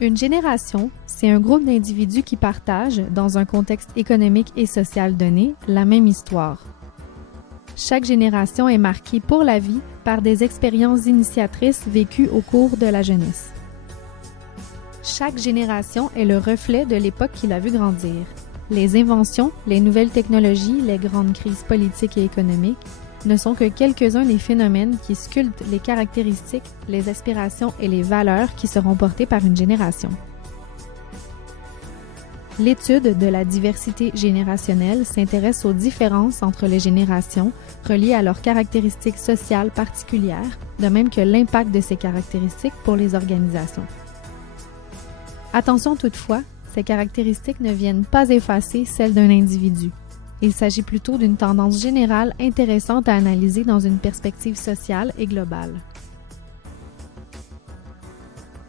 Une génération, c'est un groupe d'individus qui partagent, dans un contexte économique et social donné, la même histoire. Chaque génération est marquée pour la vie par des expériences initiatrices vécues au cours de la jeunesse. Chaque génération est le reflet de l'époque qui l'a vu grandir. Les inventions, les nouvelles technologies, les grandes crises politiques et économiques ne sont que quelques-uns des phénomènes qui sculptent les caractéristiques, les aspirations et les valeurs qui seront portées par une génération. L'étude de la diversité générationnelle s'intéresse aux différences entre les générations reliées à leurs caractéristiques sociales particulières, de même que l'impact de ces caractéristiques pour les organisations. Attention toutefois, ces caractéristiques ne viennent pas effacer celles d'un individu. Il s'agit plutôt d'une tendance générale intéressante à analyser dans une perspective sociale et globale.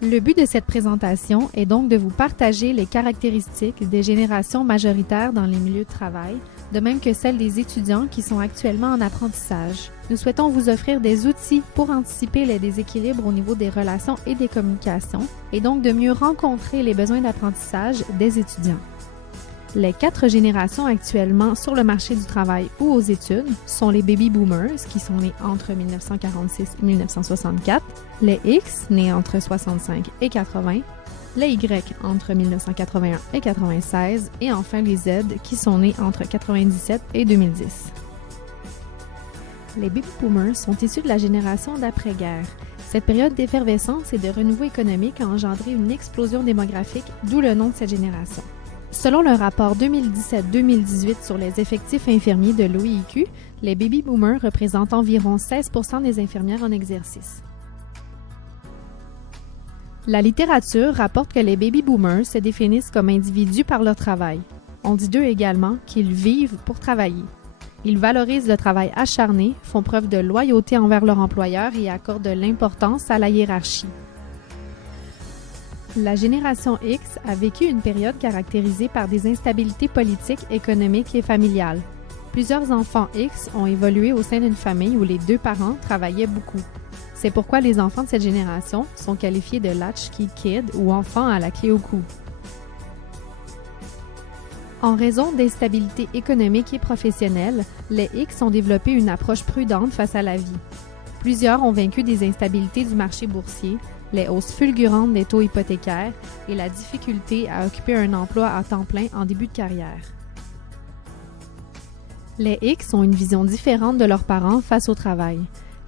Le but de cette présentation est donc de vous partager les caractéristiques des générations majoritaires dans les milieux de travail, de même que celles des étudiants qui sont actuellement en apprentissage. Nous souhaitons vous offrir des outils pour anticiper les déséquilibres au niveau des relations et des communications, et donc de mieux rencontrer les besoins d'apprentissage des étudiants. Les 4 générations actuellement sur le marché du travail ou aux études sont les baby boomers, qui sont nés entre 1946 et 1964, les X, nés entre 65 et 80, les Y, entre 1981 et 96, et enfin les Z, qui sont nés entre 97 et 2010. Les baby boomers sont issus de la génération d'après-guerre. Cette période d'effervescence et de renouveau économique a engendré une explosion démographique, d'où le nom de cette génération. Selon le rapport 2017-2018 sur les effectifs infirmiers de l'OIQ, les baby boomers représentent environ 16% des infirmières en exercice. La littérature rapporte que les baby boomers se définissent comme individus par leur travail. On dit d'eux également qu'ils vivent pour travailler. Ils valorisent le travail acharné, font preuve de loyauté envers leur employeur et accordent de l'importance à la hiérarchie. La génération X a vécu une période caractérisée par des instabilités politiques, économiques et familiales. Plusieurs enfants X ont évolué au sein d'une famille où les 2 parents travaillaient beaucoup. C'est pourquoi les enfants de cette génération sont qualifiés de latchkey kids ou enfants à la clé au cou. En raison d'instabilité économique et professionnelle, les X ont développé une approche prudente face à la vie. Plusieurs ont vaincu des instabilités du marché boursier, les hausses fulgurantes des taux hypothécaires et la difficulté à occuper un emploi à temps plein en début de carrière. Les X ont une vision différente de leurs parents face au travail.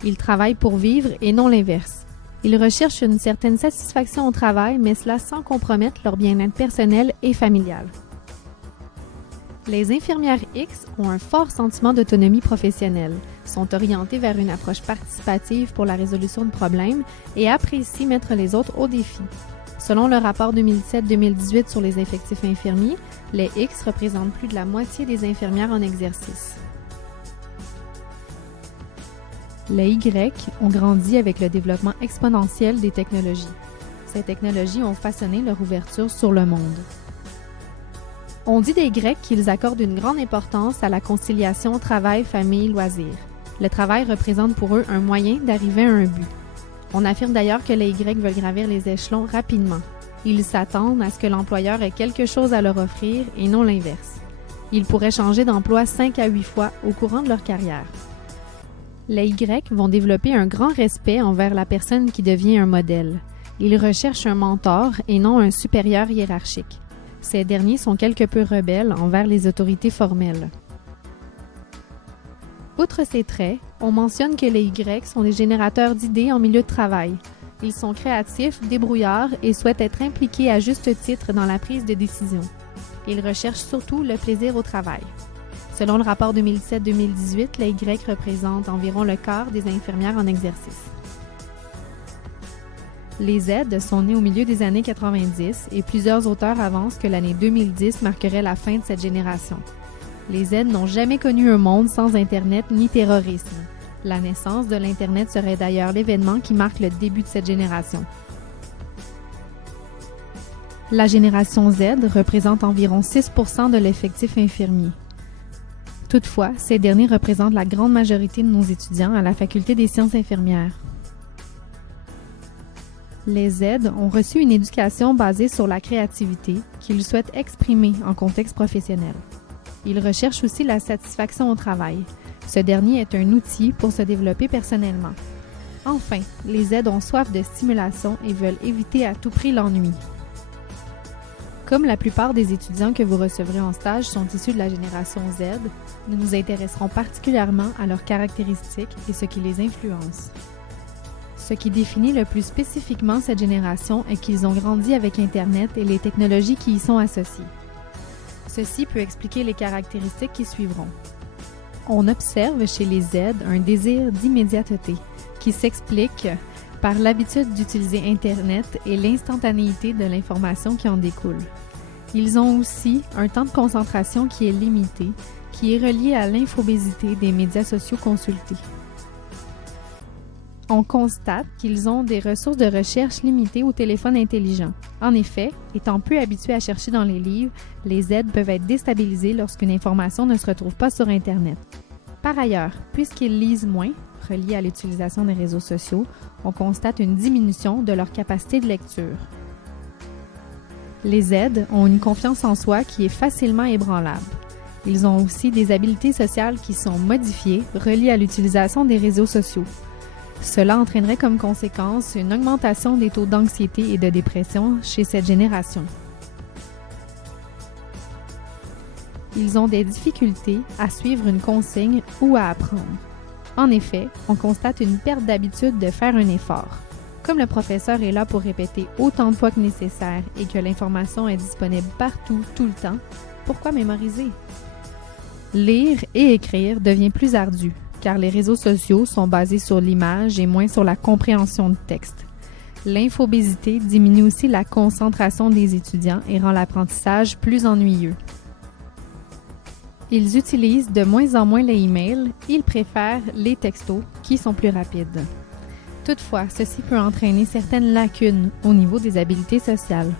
Ils travaillent pour vivre et non l'inverse. Ils recherchent une certaine satisfaction au travail, mais cela sans compromettre leur bien-être personnel et familial. Les infirmières X ont un fort sentiment d'autonomie professionnelle, sont orientées vers une approche participative pour la résolution de problèmes et apprécient mettre les autres au défi. Selon le rapport 2017-2018 sur les effectifs infirmiers, les X représentent plus de la moitié des infirmières en exercice. Les Y ont grandi avec le développement exponentiel des technologies. Ces technologies ont façonné leur ouverture sur le monde. On dit des Grecs qu'ils accordent une grande importance à la conciliation travail-famille-loisirs. Le travail représente pour eux un moyen d'arriver à un but. On affirme d'ailleurs que les Grecs veulent gravir les échelons rapidement. Ils s'attendent à ce que l'employeur ait quelque chose à leur offrir et non l'inverse. Ils pourraient changer d'emploi 5 à 8 fois au courant de leur carrière. Les Y vont développer un grand respect envers la personne qui devient un modèle. Ils recherchent un mentor et non un supérieur hiérarchique. Ces derniers sont quelque peu rebelles envers les autorités formelles. Outre ces traits, on mentionne que les Y sont des générateurs d'idées en milieu de travail. Ils sont créatifs, débrouillards et souhaitent être impliqués à juste titre dans la prise de décision. Ils recherchent surtout le plaisir au travail. Selon le rapport 2017-2018, les Y représentent environ le quart des infirmières en exercice. Les Z sont nés au milieu des années 90 et plusieurs auteurs avancent que l'année 2010 marquerait la fin de cette génération. Les Z n'ont jamais connu un monde sans Internet ni terrorisme. La naissance de l'Internet serait d'ailleurs l'événement qui marque le début de cette génération. La génération Z représente environ 6% de l'effectif infirmier. Toutefois, ces derniers représentent la grande majorité de nos étudiants à la Faculté des sciences infirmières. Les Z ont reçu une éducation basée sur la créativité qu'ils souhaitent exprimer en contexte professionnel. Ils recherchent aussi la satisfaction au travail. Ce dernier est un outil pour se développer personnellement. Enfin, les Z ont soif de stimulation et veulent éviter à tout prix l'ennui. Comme la plupart des étudiants que vous recevrez en stage sont issus de la génération Z, nous nous intéresserons particulièrement à leurs caractéristiques et ce qui les influence. Ce qui définit le plus spécifiquement cette génération est qu'ils ont grandi avec Internet et les technologies qui y sont associées. Ceci peut expliquer les caractéristiques qui suivront. On observe chez les Z un désir d'immédiateté qui s'explique par l'habitude d'utiliser Internet et l'instantanéité de l'information qui en découle. Ils ont aussi un temps de concentration qui est limité, qui est relié à l'infobésité des médias sociaux consultés. On constate qu'ils ont des ressources de recherche limitées au téléphone intelligent. En effet, étant peu habitués à chercher dans les livres, les Z peuvent être déstabilisés lorsqu'une information ne se retrouve pas sur Internet. Par ailleurs, puisqu'ils lisent moins, relié à l'utilisation des réseaux sociaux, on constate une diminution de leur capacité de lecture. Les Z ont une confiance en soi qui est facilement ébranlable. Ils ont aussi des habiletés sociales qui sont modifiées, reliées à l'utilisation des réseaux sociaux. Cela entraînerait comme conséquence une augmentation des taux d'anxiété et de dépression chez cette génération. Ils ont des difficultés à suivre une consigne ou à apprendre. En effet, on constate une perte d'habitude de faire un effort. Comme le professeur est là pour répéter autant de fois que nécessaire et que l'information est disponible partout, tout le temps, pourquoi mémoriser? Lire et écrire devient plus ardu, car les réseaux sociaux sont basés sur l'image et moins sur la compréhension de texte. L'infobésité diminue aussi la concentration des étudiants et rend l'apprentissage plus ennuyeux. Ils utilisent de moins en moins les emails, ils préfèrent les textos qui sont plus rapides. Toutefois, ceci peut entraîner certaines lacunes au niveau des habiletés sociales.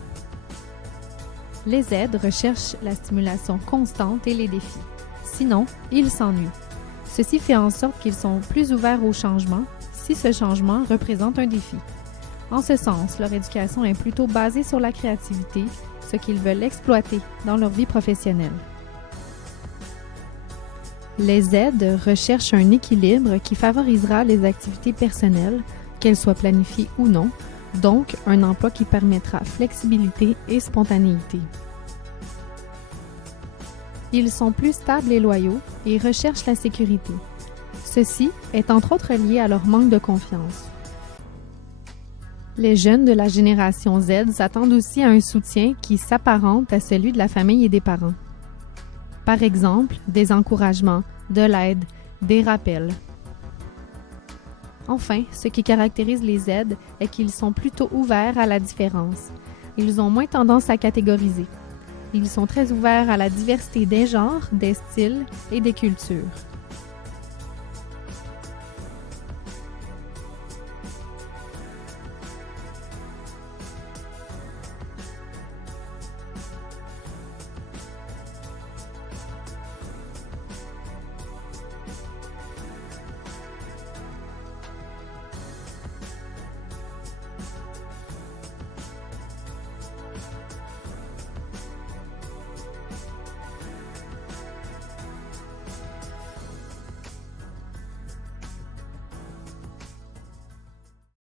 Les Z recherchent la stimulation constante et les défis. Sinon, ils s'ennuient. Ceci fait en sorte qu'ils sont plus ouverts au changement si ce changement représente un défi. En ce sens, leur éducation est plutôt basée sur la créativité, ce qu'ils veulent exploiter dans leur vie professionnelle. Les Z recherchent un équilibre qui favorisera les activités personnelles, qu'elles soient planifiées ou non, donc un emploi qui permettra flexibilité et spontanéité. Ils sont plus stables et loyaux et recherchent la sécurité. Ceci est entre autres lié à leur manque de confiance. Les jeunes de la génération Z s'attendent aussi à un soutien qui s'apparente à celui de la famille et des parents. Par exemple, des encouragements, de l'aide, des rappels. Enfin, ce qui caractérise les Z est qu'ils sont plutôt ouverts à la différence. Ils ont moins tendance à catégoriser. Ils sont très ouverts à la diversité des genres, des styles et des cultures.